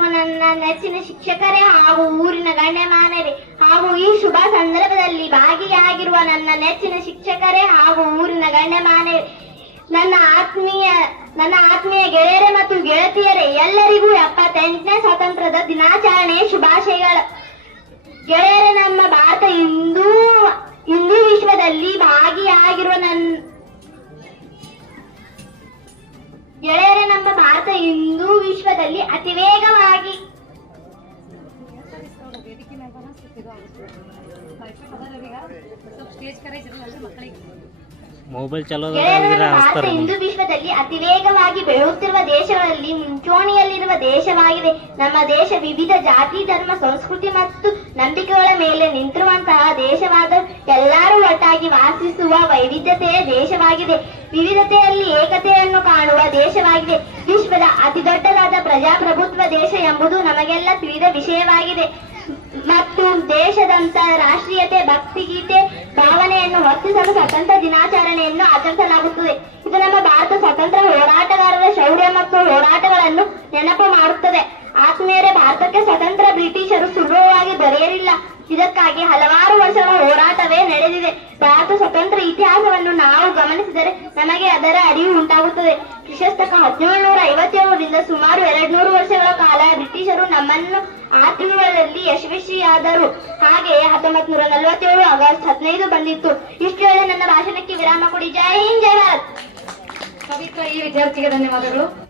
ನನ್ನ ನೆಚ್ಚಿನ ಶಿಕ್ಷಕರೇ ಹಾಗೂ ಊರಿನ ಗಣ್ಯಮಾನರೇ ಹಾಗೂ ಈ ಶುಭ ಸಂದರ್ಭದಲ್ಲಿ ಭಾಗಿಯಾಗಿರುವ ನನ್ನ ನೆಚ್ಚಿನ ಶಿಕ್ಷಕರೇ ಹಾಗೂ ಊರಿನ ಗಣ್ಯಮಾನರೇ, ನನ್ನ ಆತ್ಮೀಯ ನನ್ನ ಆತ್ಮೀಯ ಗೆಳೆಯರೇ ಮತ್ತು ಗೆಳತಿಯರೇ, ಎಲ್ಲರಿಗೂ ಎಪ್ಪತ್ತೆಂಟನೇ ಸ್ವಾತಂತ್ರ್ಯದ ದಿನಾಚರಣೆ ಶುಭಾಶಯಗಳು. ಗೆಳೆಯರೇ, ನಮ್ಮ ಭಾರತ ಹಿಂದೂ ಹಿಂದೂ ವಿಶ್ವದಲ್ಲಿ ಭಾಗಿಯಾಗಿರುವ ನನ್ನ, ಗೆಳೆಯರೇ, ನಮ್ಮ ಭಾರತ ಹಿಂದೂ ವಿಶ್ವದಲ್ಲಿ ಅತಿ ವೇಗವಾಗಿ. ಮೊಬೈಲ್ ಚಲೋ ಭಾರತ ಹಿಂದೂ ವಿಶ್ವದಲ್ಲಿ ಅತಿ ವೇಗವಾಗಿ ಬೆಳೆಯುತ್ತಿರುವ ದೇಶಗಳಲ್ಲಿ ಮುಂಚೂಣಿಯಲ್ಲಿರುವ ದೇಶವಾಗಿದೆ. ನಮ್ಮ ದೇಶ ವಿವಿಧ ಜಾತಿ ಧರ್ಮ ಸಂಸ್ಕೃತಿ ಮತ್ತು ನಂಬಿಕೆಗಳ ಮೇಲೆ ನಿಂತಿರುವಂತಹ ದೇಶವಾದ ಎಲ್ಲರೂ ಒಟ್ಟಾಗಿ ವಾಸಿಸುವ ವೈವಿಧ್ಯತೆಯ ದೇಶವಾಗಿದೆ. ವಿವಿಧತೆಯಲ್ಲಿ ಏಕತೆಯನ್ನು ಕಾಣುವ ದೇಶವಾಗಿದೆ. ವಿಶ್ವದ ಅತಿ ದೊಡ್ಡದಾದ ಪ್ರಜಾಪ್ರಭುತ್ವ ದೇಶ ಎಂಬುದು ನಮಗೆಲ್ಲ ತಿಳಿದ ವಿಷಯವಾಗಿದೆ. ಮತ್ತು ದೇಶದಂತ ರಾಷ್ಟ್ರೀಯತೆ, ಭಕ್ತಿಗೀತೆ, ಭಾವನೆಯನ್ನು ಹೊತ್ತಿಸಲು ಸ್ವತಂತ್ರ ದಿನಾಚರಣೆಯನ್ನು ಆಚರಿಸಲಾಗುತ್ತದೆ. ಇದು ನಮ್ಮ ಭಾರತ ಸ್ವತಂತ್ರ ಹೋರಾಟಗಾರರ ಶೌರ್ಯ ಮತ್ತು ಹೋರಾಟಗಳನ್ನು ನೆನಪು ಮಾಡುತ್ತದೆ. ಆತ್ಮೀಯರೇ, ಭಾರತಕ್ಕೆ ಸ್ವತಂತ್ರ ಬ್ರಿಟಿಷರು ಸುಲಭವಾಗಿ ದೊರೆಯಲಿಲ್ಲ. ಇದಕ್ಕಾಗಿ ಹಲವಾರು ವರ್ಷಗಳ ಭಾರತ ಸ್ವತಂತ್ರ ಇತಿಹಾಸವನ್ನು ನಾವು ಗಮನಿಸಿದರೆ ನಮಗೆ ಅದರ ಅರಿವು ಉಂಟಾಗುತ್ತದೆ. ಕ್ರಿಸ್ತಕ ಹದಿನೇಳುನೂರ ಐವತ್ತೇಳರಿಂದ ಸುಮಾರು ಎರಡ್ನೂರು ವರ್ಷಗಳ ಕಾಲ ಬ್ರಿಟಿಷರು ನಮ್ಮನ್ನು ಆತ್ಮೀಯದಲ್ಲಿ ಯಶಸ್ವಿಯಾದರು. ಹಾಗೆಯೇ ಹತ್ತೊಂಬತ್ ನೂರ ನಲವತ್ತೇಳು ಆಗಸ್ಟ್ ಹದಿನೈದು ಬಂದಿತ್ತು. ಇಷ್ಟು ಹೇಳಿ ನನ್ನ ಭಾಷಣಕ್ಕೆ ವಿರಾಮ ಕೊಡಿ. ಜೈ ಹಿಂದ್, ಜೈ ಭಾರತ್. ಪವಿತ್ರ ಈ ವಿದ್ಯಾರ್ಥಿಗೆ ಧನ್ಯವಾದಗಳು.